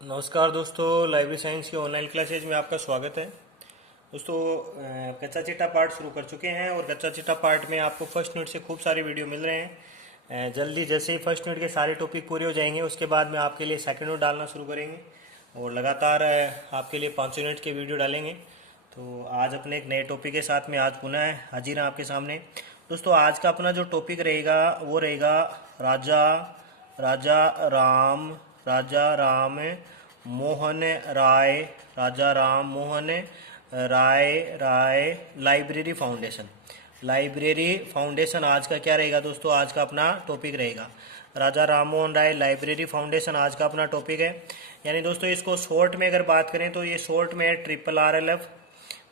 नमस्कार दोस्तों, library science के ऑनलाइन क्लासेज में आपका स्वागत है। दोस्तों, कच्चा चिट्ठा पार्ट शुरू कर चुके हैं और कच्चा चिट्ठा पार्ट में आपको फर्स्ट यूनिट से खूब सारे वीडियो मिल रहे हैं। जल्दी जैसे ही फर्स्ट यूनिट के सारे टॉपिक पूरे हो जाएंगे उसके बाद में आपके लिए सेकंड यूनिट डालना शुरू करेंगे और लगातार आपके लिए 5 यूनिट के वीडियो डालेंगे। तो आज अपने एक नए टॉपिक के साथ में आज पुनः हाजिर हैं आपके सामने। दोस्तों, आज का अपना जो टॉपिक रहेगा वो रहेगा राजा राजा राम राजा राम मोहन राय राजा Ram Mohan Roy library foundation. Library foundation आज का क्या रहेगा दोस्तों? आज का अपना टॉपिक रहेगा राजा राम मोहन राय लाइब्रेरी फाउंडेशन। आज का अपना टॉपिक है। यानी दोस्तों, इसको शॉर्ट में अगर बात करें तो ये शॉर्ट में है RRLF।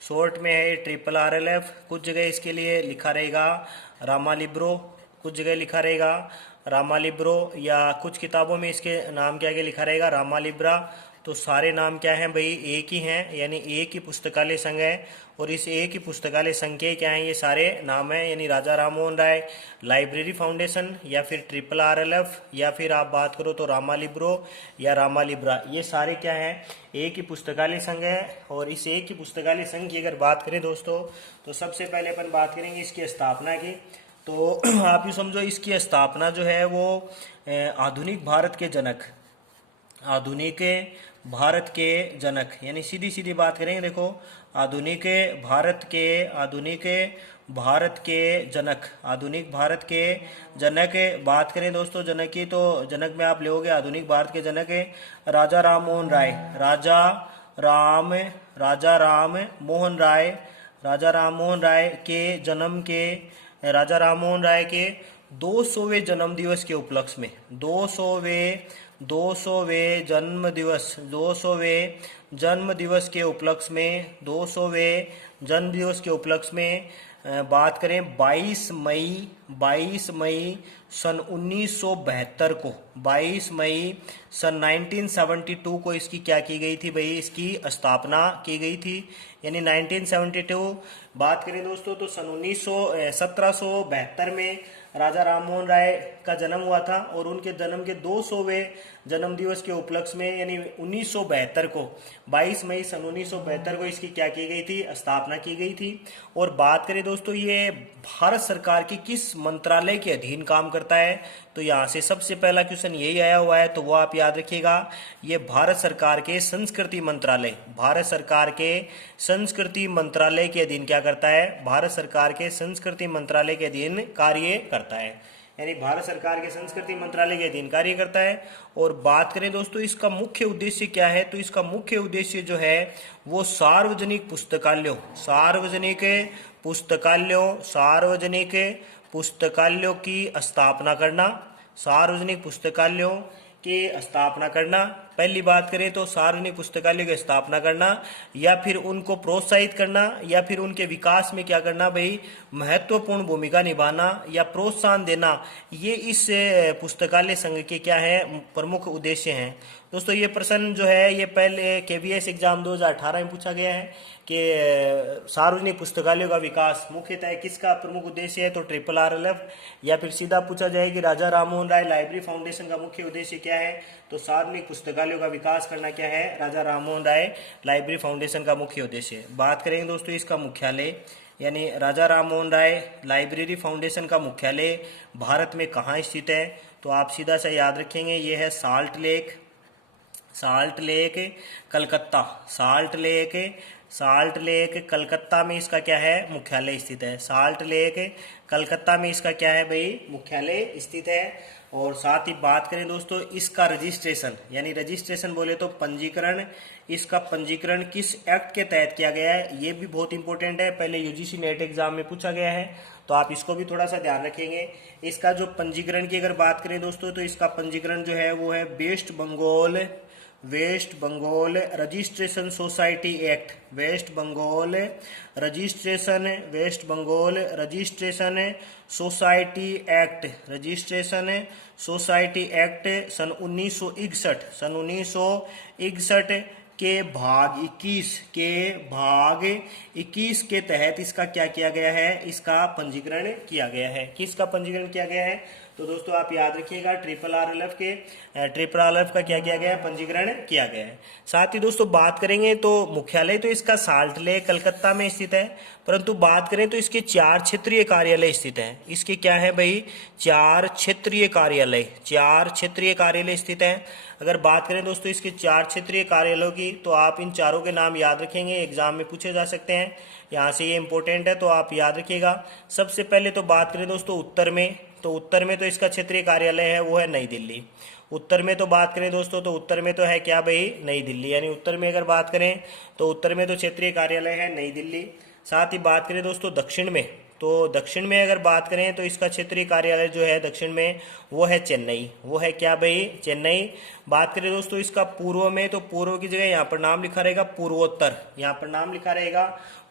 शॉर्ट में है RRLF। कुछ जगह इसके लिए लिखा रहेगा रामालिब्रो, कुछ जगह लिखा रहेगा रामालिब्रो, या कुछ किताबों में इसके नाम के आगे लिखा रहेगा रामालिब्रा। तो सारे नाम क्या हैं भाई? एक ही हैं, यानी एक ही पुस्तकालय संघ है और इस एक ही पुस्तकालय संघ के क्या हैं? ये सारे नाम हैं, यानी राजा राम मोहन राय लाइब्रेरी फाउंडेशन या फिर RRLF या फिर आप बात करो तो रामालिब्रो या रामालिब्रा। ये सारे क्या हैं? एक ही पुस्तकालय संघ है। और इस एक ही पुस्तकालय संघ की अगर बात करें दोस्तों तो सबसे पहले अपन बात करेंगे इसकी स्थापना की। तो आप यूँ समझो, इसकी स्थापना जो है वो आधुनिक भारत के जनक, आधुनिक भारत के जनक, यानी सीधी सीधी बात करेंगे। देखो, आधुनिक भारत के जनक, आधुनिक भारत के जनक बात करें दोस्तों जनक की, तो जनक में आप लोगे आधुनिक भारत के जनक राजा राम मोहन राय। राजा राम मोहन राय, राजा राम मोहन राय के जन्म के, राजा राम मोहन राय के 200वें जन्म दिवस के उपलक्ष्य में, 200वें जन्म दिवस, 200वें जन्म दिवस के उपलक्ष्य में, 200वें जन्म दिवस के उपलक्ष्य में बात करें 22 मई सन 1972 को, 22 मई सन 1972 को इसकी क्या की गई थी भाई? इसकी स्थापना की गई थी। यानी 1972 बात करें दोस्तों तो सन 1772 में राजा राम मोहन राय का जन्म हुआ था और उनके जन्म के 200वें जन्म दिवस के उपलक्ष्य में, यानी 1972 को, 22 मई सन 1972 को इसकी क्या की गई थी? स्थापना की गई थी। और बात करें दोस्तों, ये भारत सरकार के किस मंत्रालय के अधीन काम करता है? तो यहाँ से सबसे पहला क्वेश्चन यही आया हुआ है, तो वो आप याद रखिएगा। ये भारत सरकार के संस्कृति मंत्रालय, भारत सरकार के संस्कृति मंत्रालय के अधीन क्या करता है? भारत सरकार के संस्कृति मंत्रालय के अधीन कार्य करता है, यानी भारत सरकार के संस्कृति मंत्रालय के अधीन कार्य करता है। और बात करें दोस्तों इसका मुख्य उद्देश्य क्या है? तो इसका मुख्य उद्देश्य जो है वो सार्वजनिक पुस्तकालयों की स्थापना करना, सार्वजनिक पुस्तकालयों की स्थापना करना। पहली बात करें तो सार्वजनिक पुस्तकालयों की स्थापना करना, या फिर उनको प्रोत्साहित करना, या फिर उनके विकास में क्या करना भाई? महत्वपूर्ण भूमिका निभाना या प्रोत्साहन देना। ये इस पुस्तकालय संघ के क्या है? प्रमुख उद्देश्य हैं। दोस्तों, ये प्रश्न जो है ये पहले KVS एग्जाम 2018 में पूछा गया है कि सार्वजनिक पुस्तकालयों का विकास मुख्यतः किसका प्रमुख उद्देश्य है? तो RRLF। या फिर सीधा पूछा जाए कि राजा राम मोहन राय लाइब्रेरी फाउंडेशन का मुख्य उद्देश्य क्या है? तो सार्वजनिक पुस्तकालयों का विकास करना क्या है? राजा राम मोहन राय लाइब्रेरी फाउंडेशन का मुख्य उद्देश्य है। बात करेंगे दोस्तों इसका मुख्यालय, यानी राजा राम मोहन राय लाइब्रेरी फाउंडेशन का मुख्यालय भारत में कहाँ स्थित है? तो आप सीधा सा याद रखेंगे, ये है salt lake Calcutta. Salt lake Calcutta में इसका क्या है? मुख्यालय स्थित है। साल्ट लेक कलकत्ता में इसका क्या है भाई? मुख्यालय स्थित है। और साथ ही बात करें दोस्तों इसका रजिस्ट्रेशन, यानी रजिस्ट्रेशन बोले तो पंजीकरण, इसका पंजीकरण किस एक्ट के तहत किया गया है? ये भी बहुत इंपॉर्टेंट है, पहले UGC नेट एग्जाम में पूछा गया है, तो आप इसको भी थोड़ा सा ध्यान रखेंगे। इसका जो पंजीकरण की अगर बात करें दोस्तों तो इसका पंजीकरण जो है वो है West Bengal registration society act, West Bengal registration society act सन 1961 के भाग 21 के तहत इसका क्या किया गया है? इसका पंजीकरण किया गया है। किसका पंजीकरण किया गया है? तो दोस्तों आप याद रखिएगा RRRLF के RRRLF का क्या किया गया है, पंजीकरण किया गया है। साथ ही दोस्तों बात करेंगे तो मुख्यालय तो इसका साल्ट लेक कलकत्ता में स्थित है, परंतु बात करें तो इसके 4 क्षेत्रीय कार्यालय स्थित हैं। इसके क्या है भाई, 4 क्षेत्रीय कार्यालय, 4 क्षेत्रीय कार्यालय स्थित हैं। अगर बात करें दोस्तों इसके 4 क्षेत्रीय कार्यालयों की, तो आप इन चारों के नाम याद रखेंगे, एग्जाम में पूछे जा सकते हैं, यहाँ से ये इंपॉर्टेंट है तो आप याद रखिएगा। सबसे पहले तो बात करें दोस्तों उत्तर में, तो उत्तर में तो इसका क्षेत्रीय कार्यालय है वो है नई दिल्ली। उत्तर में तो बात करें दोस्तों, तो उत्तर में तो है क्या भाई, नई दिल्ली। यानी उत्तर में अगर बात करें तो उत्तर में तो क्षेत्रीय कार्यालय है नई दिल्ली। साथ ही बात करें दोस्तों दक्षिण में, तो दक्षिण में अगर बात करें तो इसका क्षेत्रीय कार्यालय जो है दक्षिण में वो है चेन्नई, वो है क्या भाई, चेन्नई। बात करें दोस्तों इसका पूर्व में, तो पूर्व की जगह यहाँ पर नाम लिखा रहेगा पूर्वोत्तर, यहाँ पर नाम लिखा रहेगा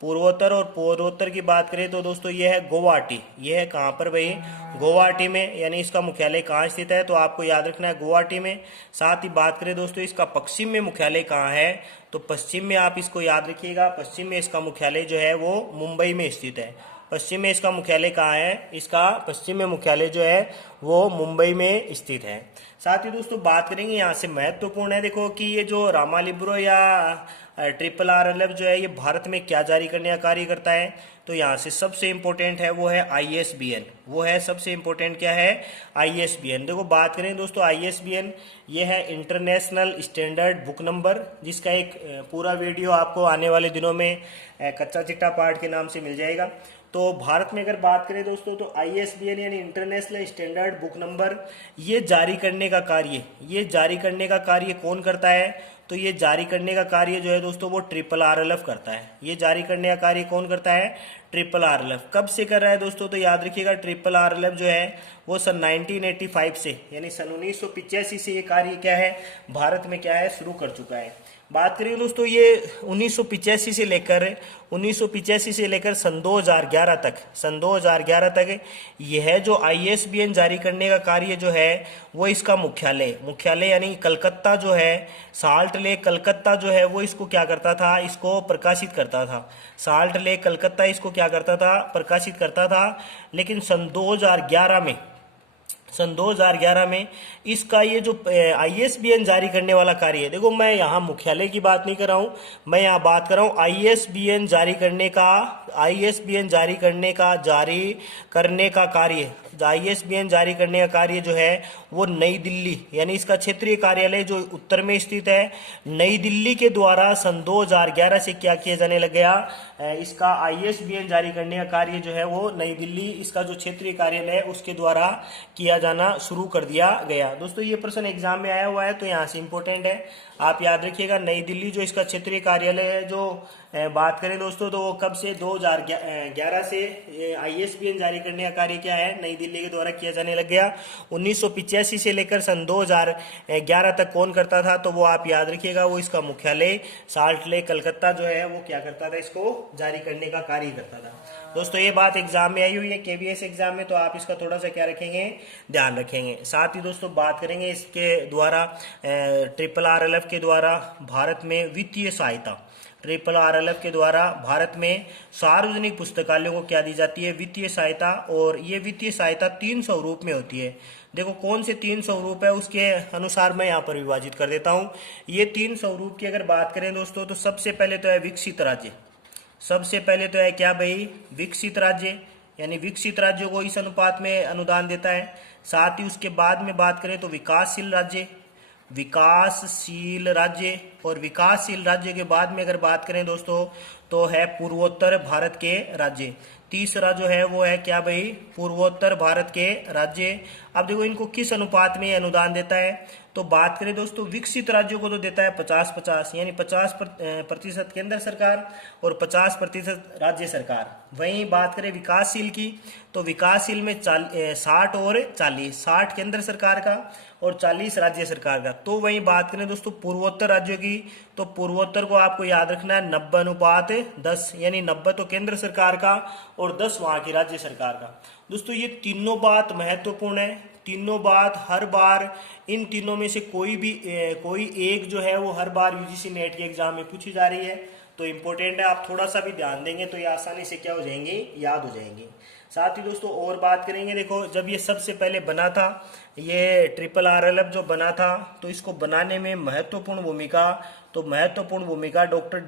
पूर्वोत्तर। और पूर्वोत्तर की बात करें तो दोस्तों ये है गुवाहाटी, ये है कहाँ पर भाई, गुवाहाटी में। यानी इसका मुख्यालय कहाँ स्थित है, तो आपको याद रखना है गुवाहाटी में। साथ ही बात करें दोस्तों इसका पश्चिम में मुख्यालय कहाँ है, तो पश्चिम में आप इसको याद रखिएगा, पश्चिम में इसका मुख्यालय जो है वो मुंबई में स्थित है। पश्चिम में इसका मुख्यालय कहाँ है, इसका पश्चिम में मुख्यालय जो है वो मुंबई में स्थित है। साथ ही दोस्तों बात करेंगे यहाँ से महत्वपूर्ण है, देखो कि ये जो रामालिब्रो या RRRLF जो है ये भारत में क्या जारी करने का कार्य करता है, तो यहाँ से सबसे इम्पोर्टेंट है वो है ISBN, वो है सबसे इम्पोर्टेंट क्या है, ISBN। देखो बात करें दोस्तों ISBN ये है इंटरनेशनल स्टैंडर्ड बुक नंबर, जिसका एक पूरा वीडियो आपको आने वाले दिनों में कच्चा चिट्ठा पार्ट के नाम से मिल जाएगा। तो भारत में अगर बात करें दोस्तों तो ISBN यानी इंटरनेशनल स्टैंडर्ड बुक नंबर ये जारी करने का कार्य, ये जारी करने का कार्य कौन करता है, तो ये जारी करने का कार्य जो है दोस्तों वो RRRLF करता है। ये जारी करने का कार्य कौन करता है, RRRLF। कब से कर रहा है दोस्तों, तो याद रखिएगा RRRLF जो है वो सन 1985 से, यानी सन 1985 से ये कार्य क्या है, भारत में क्या है, शुरू कर चुका है। बात करें दोस्तों ये 1985 से लेकर सन 2011 तक, सन 2011 तक यह जो ISBN जारी करने का कार्य जो है वो इसका मुख्यालय यानी कलकत्ता जो है, साल्ट लेक कलकत्ता जो है वो इसको क्या करता था, इसको प्रकाशित करता था। साल्ट लेक कलकत्ता इसको क्या करता था, प्रकाशित करता था। लेकिन सन 2011 में इसका ये जो ISBN जारी करने वाला कार्य है, देखो मैं यहाँ मुख्यालय की बात नहीं कर रहा हूँ, मैं यहाँ बात कर रहा हूँ ISBN जारी करने का कार्य। ISBN जारी करने का कार्य जो है वो नई दिल्ली यानी इसका क्षेत्रीय कार्यालय जो उत्तर में स्थित है, नई दिल्ली के द्वारा सन 2011 से क्या किया जाने लग गया, इसका ISBN जारी करने का कार्य जो है वो नई दिल्ली इसका जो क्षेत्रीय कार्यालय है उसके द्वारा किया जाना शुरू कर दिया गया। दोस्तों ये प्रश्न एग्जाम में आया हुआ है तो यहाँ से इंपॉर्टेंट है, आप याद रखिएगा। नई दिल्ली जो इसका क्षेत्रीय कार्यालय है, जो बात करें दोस्तों तो वो कब से 2011 से ISBN जारी करने का कार्य क्या है, नई दिल्ली के द्वारा किया जाने लग गया। 1985 से लेकर सन 2011 तक कौन करता था, तो वो आप याद रखिएगा, वो इसका मुख्यालय साल्ट लेक कलकत्ता जो है वो क्या करता था, इसको जारी करने का कार्य करता था। दोस्तों ये बात एग्जाम में आई हुई है KVS एग्जाम में, तो आप इसका थोड़ा सा क्या रखेंगे, ध्यान रखेंगे। साथ ही दोस्तों बात करेंगे इसके द्वारा RRRLF के द्वारा भारत में वित्तीय सहायता, RRRLF के द्वारा भारत में सार्वजनिक पुस्तकालयों को क्या दी जाती है, वित्तीय सहायता। और ये वित्तीय सहायता 3 स्वरूप में होती है। देखो कौन से 3 स्वरूप है उसके अनुसार मैं यहाँ पर विभाजित कर देता हूँ। ये 3 स्वरूप की अगर बात करें दोस्तों तो सबसे पहले तो है विकसित राज्य, सबसे पहले तो है क्या भाई, विकसित राज्य, यानी विकसित राज्यों को इस अनुपात में अनुदान देता है। साथ ही उसके बाद में बात करें तो विकासशील राज्य, विकासशील राज्य, और विकासशील राज्य के बाद में अगर बात करें दोस्तों तो है पूर्वोत्तर भारत के राज्य। तीसरा जो है वो है क्या भाई, पूर्वोत्तर भारत के राज्य। अब देखो इनको किस अनुपात में अनुदान देता है, तो बात करें दोस्तों विकसित राज्यों को तो देता है 50-50, यानी 50% केंद्र सरकार और 50% राज्य सरकार। वहीं बात करें विकासशील की, तो विकासशील में 60 और 40, 60 केंद्र सरकार का और 40 राज्य सरकार का। तो वहीं बात करें दोस्तों पूर्वोत्तर राज्यों की, तो पूर्वोत्तर को आपको याद रखना है 90:10, यानी 90 तो केंद्र सरकार का और 10 वहां की राज्य सरकार का। दोस्तों ये तीनों बात महत्वपूर्ण है, तीनों बात हर बार इन तीनों में से कोई एक जो है वो हर बार UGC नेट के एग्जाम में पूछी जा रही है। तो इम्पोर्टेंट है, आप थोड़ा सा भी ध्यान देंगे तो ये आसानी से क्या हो जाएंगे, याद हो जाएंगे। साथ ही दोस्तों और बात करेंगे, देखो जब ये सबसे पहले बना था, ये ट्रिपल RLF जो बना था, तो इसको बनाने में महत्वपूर्ण भूमिका डॉक्टर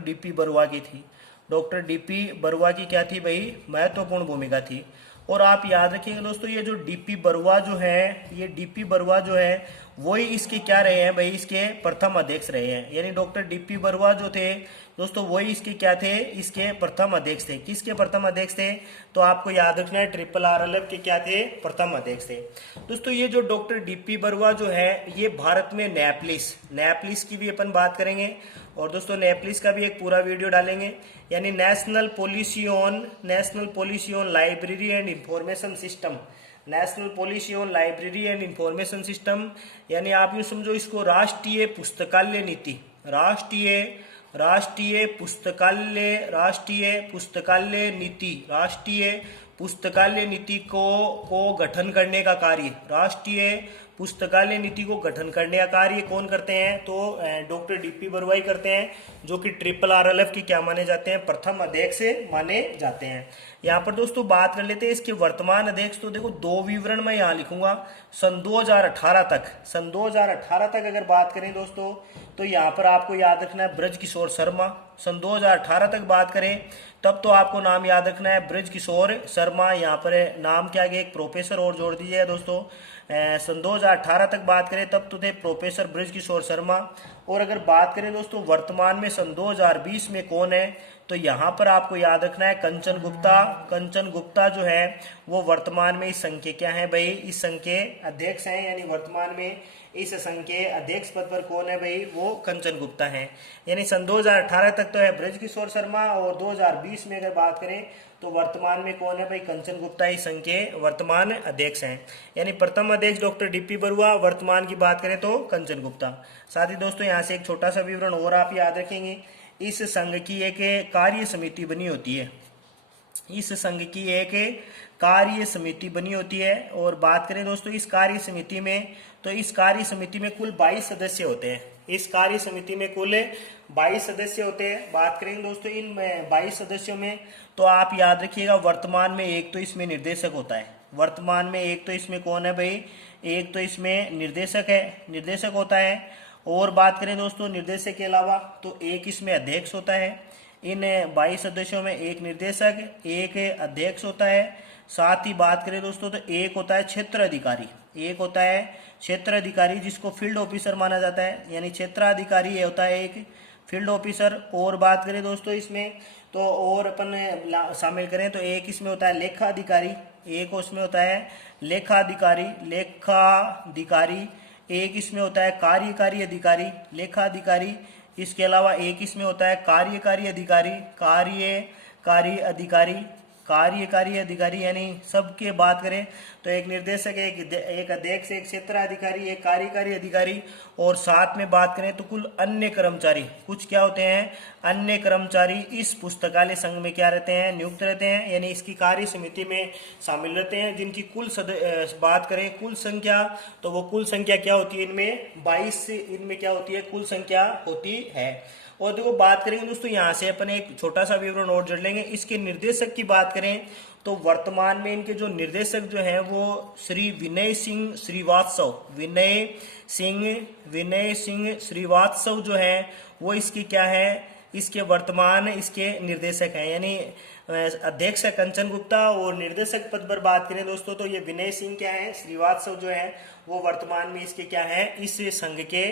डीपी बरुआ की थी। डॉक्टर डीपी बरुआ की क्या थी भाई, महत्वपूर्ण भूमिका थी। और आप याद रखिएगा दोस्तों, ये जो डीपी बरुआ जो है, ये डीपी बरुआ जो है वही इसके क्या रहे हैं भाई, इसके प्रथम अध्यक्ष रहे हैं। यानी डॉक्टर डीपी बरुआ जो थे दोस्तों, वही इसके क्या थे, इसके प्रथम अध्यक्ष थे। किसके प्रथम अध्यक्ष थे, तो आपको याद रखना है ट्रिपल RLF के क्या थे, प्रथम अध्यक्ष थे। दोस्तों ये जो डॉक्टर डीपी बरुआ जो है, ये भारत में नेपलिस की भी अपन बात करेंगे, और दोस्तों नेपलिस का भी एक पूरा वीडियो डालेंगे। यानी national policy on library and information system, national policy on library and information system, यानी आप यूँ समझो इसको राष्ट्रीय पुस्तकालय नीति, राष्ट्रीय पुस्तकालय नीति को गठन करने का कार्य, राष्ट्रीय पुस्तकालय नीति को गठन करने का कार्य कौन करते हैं, तो डॉक्टर डीपी बरुआ ही करते हैं, जो कि ट्रिपल RLF की क्या माने जाते हैं, प्रथम अध्यक्ष माने जाते हैं। यहाँ पर दोस्तों बात कर लेते हैं इसके वर्तमान अध्यक्ष। तो देखो 2 विवरण मैं यहाँ लिखूंगा, सन 2018 तक अगर बात करें दोस्तों, तो यहाँ पर आपको याद रखना है ब्रजकिशोर शर्मा। सन 2018 तक बात करें तब तो आपको नाम याद रखना है ब्रजकिशोर शर्मा। यहाँ पर नाम के आगे एक प्रोफेसर और जोड़ दीजिए दोस्तों। सन 2018 तक बात करें तब तो थे प्रोफेसर ब्रजकिशोर शर्मा। और अगर बात करें दोस्तों वर्तमान में सन 2020 में कौन है, तो यहाँ पर आपको याद रखना है कंचन गुप्ता जो है वो वर्तमान में इस संघ के क्या है भाई, इस संघ के अध्यक्ष हैं। यानी वर्तमान में इस संघ के अध्यक्ष पद पर कौन है भाई, वो कंचन गुप्ता है। यानी सन 2018 तक तो है ब्रजकिशोर शर्मा, और 2020 में अगर बात करें तो वर्तमान में कौन है भाई, कंचन गुप्ता इस संघ के वर्तमान अध्यक्ष हैं। यानी प्रथम अध्यक्ष डॉक्टर डीपी बरुआ, वर्तमान की बात करें तो कंचन गुप्ता। साथ ही दोस्तों यहाँ से एक छोटा सा विवरण और आप याद रखेंगे, इस संघ की एक कार्य समिति बनी होती है, इस संघ की एक कार्य समिति बनी होती है। और बात करें दोस्तों इस कार्य समिति में, तो इस कार्य समिति में कुल 22 सदस्य होते हैं। इस कार्य समिति में कुल 22 सदस्य होते हैं। बात करेंगे दोस्तों इन 22 सदस्यों में, तो आप याद रखिएगा वर्तमान में एक तो इसमें निर्देशक होता है, वर्तमान में एक तो इसमें कौन है भाई, एक तो इसमें निर्देशक होता है। और बात करें दोस्तों निर्देशक के अलावा तो एक इसमें अध्यक्ष होता है। इन 22 सदस्यों में एक निर्देशक, एक अध्यक्ष होता है। साथ ही बात करें दोस्तों तो एक होता है क्षेत्र अधिकारी, जिसको फील्ड ऑफिसर माना जाता है। यानी क्षेत्राधिकारी होता है एक फील्ड ऑफिसर। और बात करें दोस्तों इसमें तो और अपन शामिल करें तो एक इसमें होता है लेखा अधिकारी, एक उसमें होता है लेखा अधिकारी, एक इसमें होता है कार्यकारी अधिकारी, लेखा अधिकारी। इसके अलावा एक इसमें होता है कार्यकारी अधिकारी, यानी सबके बात करें तो एक निर्देशक, एक अध्यक्ष, एक क्षेत्र अधिकारी, एक कार्यकारी अधिकारी। और साथ में बात करें तो कुल अन्य कर्मचारी, कुछ क्या होते हैं, अन्य कर्मचारी इस पुस्तकालय संघ में क्या रहते हैं, नियुक्त रहते हैं। यानी इसकी कार्य समिति में शामिल रहते हैं, जिनकी कुल बात करें कुल संख्या, तो वो कुल संख्या क्या होती है, इनमें 22 इनमें क्या होती है, कुल संख्या होती है। और देखो बात करेंगे दोस्तों यहाँ से अपन एक छोटा सा विवरण और जोड़ लेंगे। इसके निर्देशक की बात करें तो वर्तमान में इनके जो निर्देशक जो हैं वो श्री विनय सिंह श्रीवास्तव जो है वो इसकी क्या है, इसके वर्तमान इसके निर्देशक हैं। यानी अध्यक्ष है कंचन गुप्ता, और निर्देशक पद पर बात करें दोस्तों तो ये विनय सिंह क्या है, श्रीवास्तव जो है वो वर्तमान में इसके क्या है, इस संघ के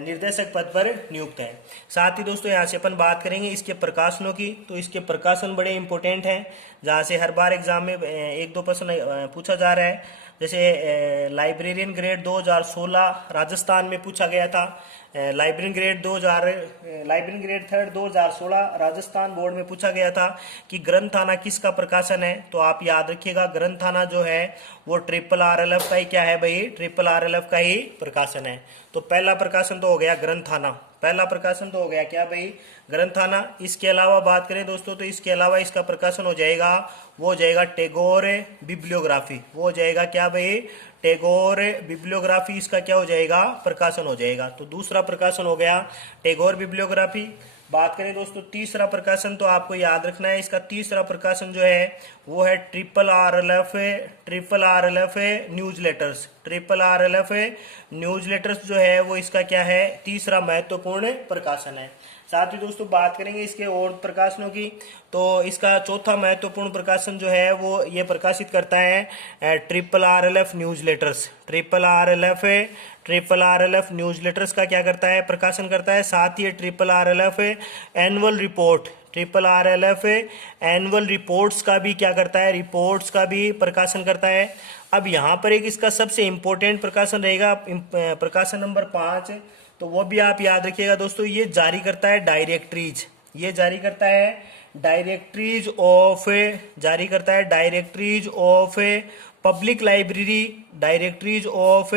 निर्देशक पद पर नियुक्त है। साथ ही दोस्तों यहाँ से अपन बात करेंगे इसके प्रकाशनों की। तो इसके प्रकाशन बड़े इंपॉर्टेंट हैं, जहाँ से हर बार एग्जाम में 1-2 प्रश्न पूछा जा रहा है। जैसे लाइब्रेरियन ग्रेड 2016 राजस्थान में पूछा गया था। लाइब्रेरियन ग्रेड 3 2016 राजस्थान बोर्ड में पूछा गया था कि ग्रंथाना किसका प्रकाशन है। तो आप याद रखिएगा ग्रंथाना जो है वो ट्रिपल RLF का ही क्या है भाई, ट्रिपल RLF का ही प्रकाशन है। तो पहला प्रकाशन तो हो गया ग्रंथाना, पहला प्रकाशन तो हो गया क्या भाई, ग्रंथाना। इसके अलावा बात करें दोस्तों तो इसके अलावा इसका प्रकाशन हो जाएगा, वो हो जाएगा टैगोर बिब्लियोग्राफी, वो हो जाएगा क्या भाई, टैगोर बिब्लियोग्राफी, इसका क्या हो जाएगा, प्रकाशन हो जाएगा। तो दूसरा प्रकाशन हो गया टैगोर बिब्लियोग्राफी। बात करें दोस्तों तीसरा प्रकाशन, तो आपको याद रखना है इसका तीसरा प्रकाशन जो है वो है RRLF news letters. RRLF news letters जो है वो इसका क्या है, तीसरा महत्वपूर्ण प्रकाशन है। साथ ही दोस्तों बात करेंगे इसके और प्रकाशनों की, तो इसका चौथा महत्वपूर्ण प्रकाशन जो है वो ये प्रकाशित करता है RRLF news letters. RRLF news letters का क्या करता है, प्रकाशन करता है। साथ ही RRLF annual report, RRLF annual reports का भी क्या करता है, रिपोर्ट्स का भी प्रकाशन करता है। अब यहाँ पर एक इसका सबसे इंपॉर्टेंट प्रकाशन रहेगा प्रकाशन नंबर 5, तो वो भी आप याद रखिएगा दोस्तों। ये जारी करता है डायरेक्टरीज, ये जारी करता है directories of public library, directories of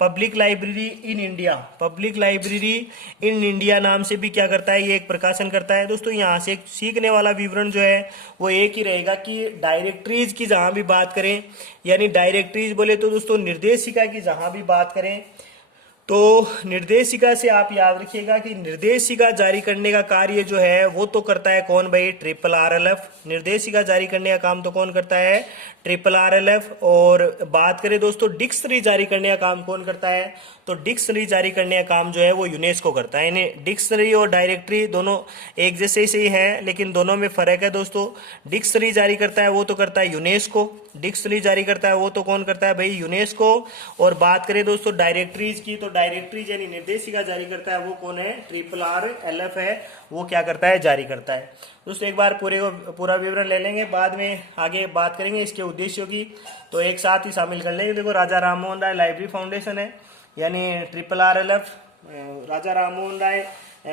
public library in India, public library in India नाम से भी क्या करता है, ये एक प्रकाशन करता है। दोस्तों यहाँ से सीखने वाला विवरण जो है वो एक ही रहेगा कि डायरेक्टरीज की जहां भी बात करें, यानी डायरेक्टरीज बोले तो दोस्तों निर्देशिका की जहां भी बात करें, तो निर्देशिका से आप याद रखिएगा कि निर्देशिका जारी करने का कार्य जो है वो तो करता है कौन भाई, RRLF। निर्देशिका जारी करने का काम तो कौन करता है, RRLF। और बात करें दोस्तों डिक्शनरी जारी करने का काम कौन करता है, तो डिक्शनरी जारी करने का काम जो है वो यूनेस्को करता है। यानी डिक्शनरी और डायरेक्टरी दोनों एक जैसे ही हैं, लेकिन दोनों में फर्क है दोस्तों। डिक्शनरी जारी करता है वो तो करता है यूनेस्को, डिक्शनरी जारी करता है वो तो कौन करता है भाई, यूनेस्को। और बात करें दोस्तों डायरेक्टरीज की, तो डायरेक्टरीज यानी निर्देशिका जारी करता है वो कौन है, RRLF है, वो क्या करता है, जारी करता है। दोस्तों एक बार पूरा विवरण ले लेंगे, बाद में आगे बात करेंगे इसके उद्देश्यों की, तो एक साथ ही शामिल कर लेंगे। देखो राजा राममोहन राय लाइब्रेरी फाउंडेशन है, यानी RRLF राजा राममोहन राय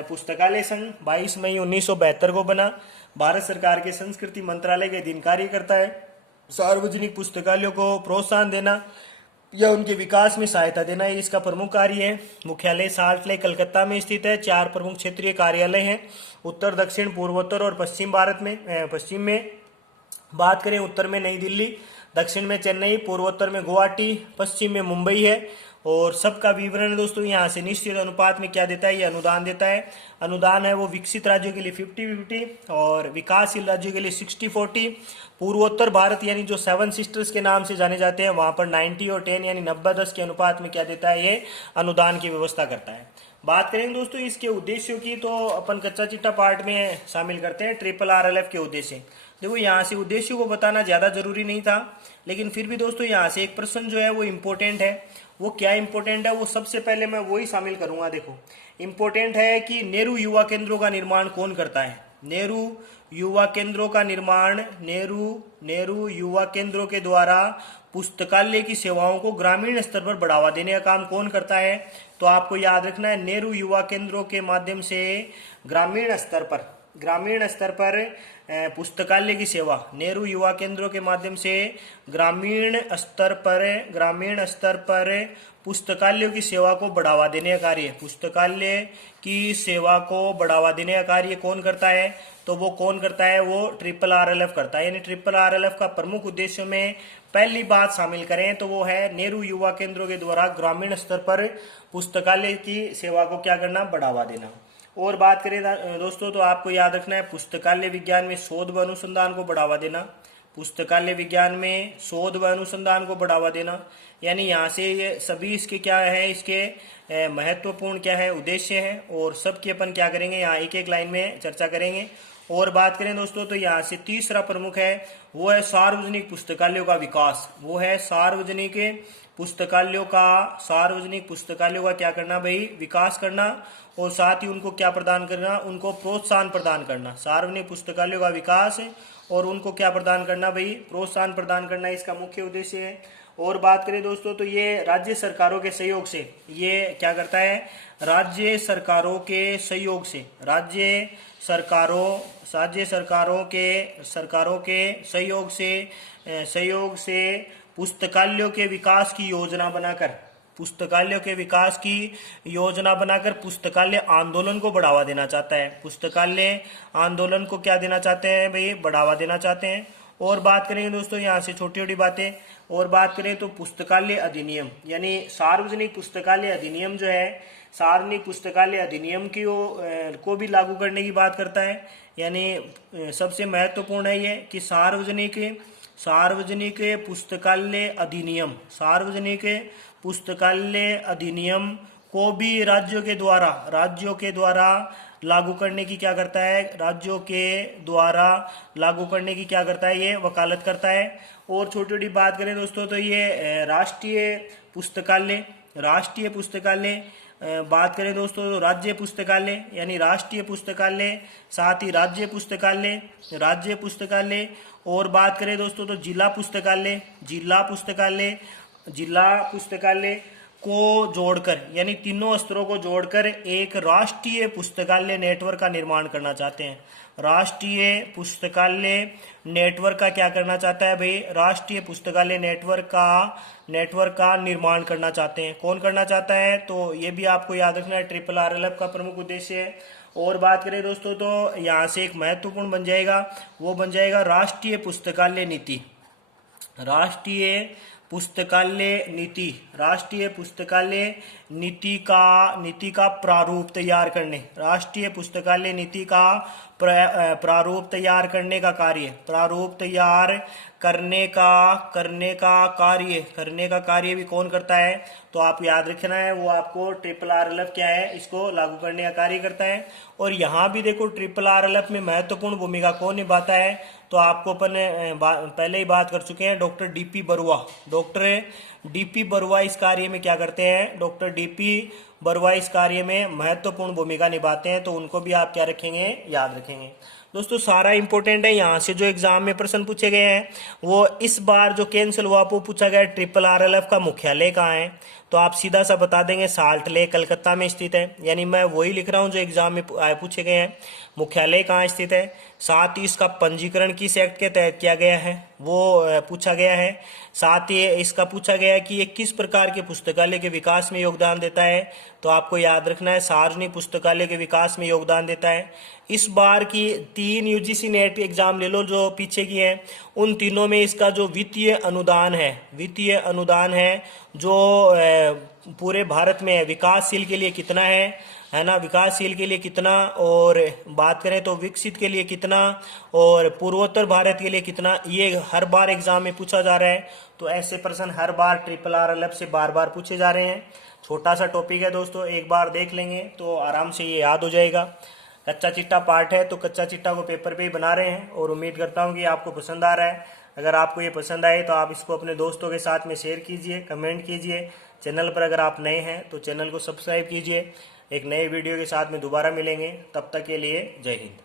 पुस्तकालय संघ 22 मई 1972 को बना, भारत सरकार के संस्कृति मंत्रालय के अधीन कार्य करता है। सार्वजनिक पुस्तकालयों को प्रोत्साहन देना या उनके विकास में सहायता देना ये इसका प्रमुख कार्य है। मुख्यालय साल्ट लेक कलकत्ता में स्थित है। 4 प्रमुख क्षेत्रीय कार्यालय हैं, उत्तर, दक्षिण, पूर्वोत्तर और पश्चिम भारत में। पश्चिम में बात करें, उत्तर में नई दिल्ली, दक्षिण में चेन्नई, पूर्वोत्तर में गुवाहाटी, पश्चिम में मुंबई है। और सबका विवरण दोस्तों यहाँ से निश्चित अनुपात में क्या देता है, ये अनुदान देता है। अनुदान है वो विकसित राज्यों के लिए 50-50 और विकासशील राज्यों के लिए 60-40। पूर्वोत्तर भारत यानी जो 7 सिस्टर्स के नाम से जाने जाते हैं वहां पर 90 और 10 यानी 90-10 के अनुपात में क्या देता है, ये अनुदान की व्यवस्था करता है। बात करेंगे दोस्तों इसके उद्देश्यों की, तो अपन कच्चा चिट्ठा पार्ट में शामिल करते हैं RRLF के उद्देश्य। देखो यहाँ से उद्देश्यों को बताना ज्यादा जरूरी नहीं था, लेकिन फिर भी दोस्तों यहाँ से एक प्रश्न जो है वो इम्पोर्टेंट है। वो क्या इम्पोर्टेंट है, वो सबसे पहले मैं वही शामिल करूंगा। देखो इम्पोर्टेंट है कि नेहरू युवा केंद्रों का निर्माण कौन करता है, नेहरू युवा केंद्रों का निर्माण, नेहरू युवा केंद्रों के द्वारा पुस्तकालय की सेवाओं को ग्रामीण स्तर पर बढ़ावा देने का काम कौन करता है, तो आपको याद रखना है नेहरू युवा केंद्रों के माध्यम से ग्रामीण स्तर पर पुस्तकालय की सेवा, नेहरू युवा केंद्रों के माध्यम से ग्रामीण स्तर पर पुस्तकालयों की सेवा को बढ़ावा देने का कार्य, पुस्तकालय की सेवा को बढ़ावा देने का कार्य कौन करता है, तो वो कौन करता है, वो RRLF करता है। यानी RRLF का प्रमुख उद्देश्य में पहली बात शामिल करें तो वो है नेहरू युवा केंद्रों के द्वारा ग्रामीण स्तर पर पुस्तकालय की सेवा को क्या करना, बढ़ावा देना। और बात करें दोस्तों तो आपको याद रखना है पुस्तकालय विज्ञान में शोध व अनुसंधान को बढ़ावा देना, पुस्तकालय विज्ञान में शोध व अनुसंधान को बढ़ावा देना। यानी यहाँ से ये सभी इसके क्या है, इसके महत्वपूर्ण क्या है, उद्देश्य है, और सबकी अपन क्या करेंगे यहाँ एक एक लाइन में चर्चा करेंगे। और बात करें दोस्तों तो यहाँ से तीसरा प्रमुख है वो है सार्वजनिक पुस्तकालयों का विकास, वो है सार्वजनिक पुस्तकालयों का क्या करना भाई, विकास करना, और साथ ही उनको क्या प्रदान करना, उनको प्रोत्साहन प्रदान करना। सार्वजनिक पुस्तकालयों का विकास और उनको क्या प्रदान करना भाई, प्रोत्साहन प्रदान करना इसका मुख्य उद्देश्य है। और बात करें दोस्तों तो ये राज्य सरकारों के सहयोग से ये क्या करता है, राज्य सरकारों के सहयोग से पुस्तकालयों के विकास की योजना बनाकर पुस्तकालय आंदोलन को बढ़ावा देना चाहता है। पुस्तकालय आंदोलन को क्या देना चाहते हैं भाई, बढ़ावा देना चाहते हैं। और बात करेंगे दोस्तों यहाँ से छोटी छोटी बातें, और बात करें तो पुस्तकालय अधिनियम यानी सार्वजनिक पुस्तकालय अधिनियम जो है, सार्वजनिक पुस्तकालय अधिनियम की को भी लागू करने की बात करता है। यानी सबसे महत्वपूर्ण है ये कि सार्वजनिक पुस्तकालय अधिनियम, सार्वजनिक पुस्तकालय अधिनियम को भी राज्यों के द्वारा लागू करने की क्या करता है, राज्यों के द्वारा लागू करने की क्या करता है, ये वकालत करता है। और छोटी छोटी बात करें दोस्तों तो ये राष्ट्रीय पुस्तकालय बात करें दोस्तों तो राज्य पुस्तकालय यानी राष्ट्रीय पुस्तकालय, साथ ही राज्य पुस्तकालय। और बात करें दोस्तों तो जिला पुस्तकालय को जोड़कर यानी तीनों स्तरों को जोड़कर एक राष्ट्रीय पुस्तकालय नेटवर्क का निर्माण करना चाहते हैं। राष्ट्रीय पुस्तकालय नेटवर्क का क्या करना चाहता है भाई, राष्ट्रीय पुस्तकालय नेटवर्क का निर्माण करना चाहते हैं। कौन करना चाहता है, तो ये भी आपको याद रखना है, RRRLF का प्रमुख उद्देश्य है। और बात करें दोस्तों तो यहाँ से एक महत्वपूर्ण बन जाएगा, वो बन जाएगा राष्ट्रीय पुस्तकालय नीति। राष्ट्रीय पुस्तकालय नीति का प्रारूप तैयार करने, राष्ट्रीय पुस्तकालय नीति का प्रारूप तैयार करने का कार्य भी कौन करता है, तो आप याद रखना है, वो आपको RRRLF क्या है, इसको लागू करने का कार्य करता है। और यहाँ भी देखो RRRLF में महत्वपूर्ण भूमिका कौन निभाता है, तो आपको पहले ही बात कर चुके हैं, डॉक्टर डीपी बरुआ इस कार्य में क्या करते हैं, डॉक्टर डीपी बरुआ इस कार्य में महत्वपूर्ण भूमिका निभाते हैं, तो उनको भी आप क्या रखेंगे, याद रखेंगे। दोस्तों सारा इंपॉर्टेंट है, यहाँ से जो एग्जाम में प्रश्न पूछे गए हैं वो इस बार जो कैंसिल हुआ वो पूछा गया RRRLF का मुख्यालय कहाँ है, तो आप सीधा सा बता देंगे साल्ट लेक कलकत्ता में स्थित है। यानी मैं वही लिख रहा हूँ जो एग्जाम में पूछे गए हैं, मुख्यालय कहाँ स्थित है। साथ ही इसका पंजीकरण किस एक्ट के तहत किया गया है वो पूछा गया है। साथ ही इसका पूछा गया है कि ये किस प्रकार के पुस्तकालय के विकास में योगदान देता है, तो आपको याद रखना है सार्वजनिक पुस्तकालय के विकास में योगदान देता है। इस बार की 3 UGC नेट एग्जाम ले लो जो पीछे की हैं, उन तीनों में इसका जो वित्तीय अनुदान है जो पूरे भारत में विकासशील के लिए कितना है ना, विकासशील के लिए कितना, और बात करें तो विकसित के लिए कितना, और पूर्वोत्तर भारत के लिए कितना, ये हर बार एग्जाम में पूछा जा रहा है। तो ऐसे प्रश्न हर बार RRRLF से बार बार पूछे जा रहे हैं। छोटा सा टॉपिक है दोस्तों, एक बार देख लेंगे तो आराम से ये याद हो जाएगा। कच्चा चिट्टा पार्ट है, तो कच्चा चिट्टा को पेपर पे ही बना रहे हैं और उम्मीद करता हूँ कि आपको पसंद आ रहा है। अगर आपको ये पसंद आए तो आप इसको अपने दोस्तों के साथ में शेयर कीजिए, कमेंट कीजिए। चैनल पर अगर आप नए हैं तो चैनल को सब्सक्राइब कीजिए। एक नए वीडियो के साथ में दोबारा मिलेंगे, तब तक के लिए जय हिंद।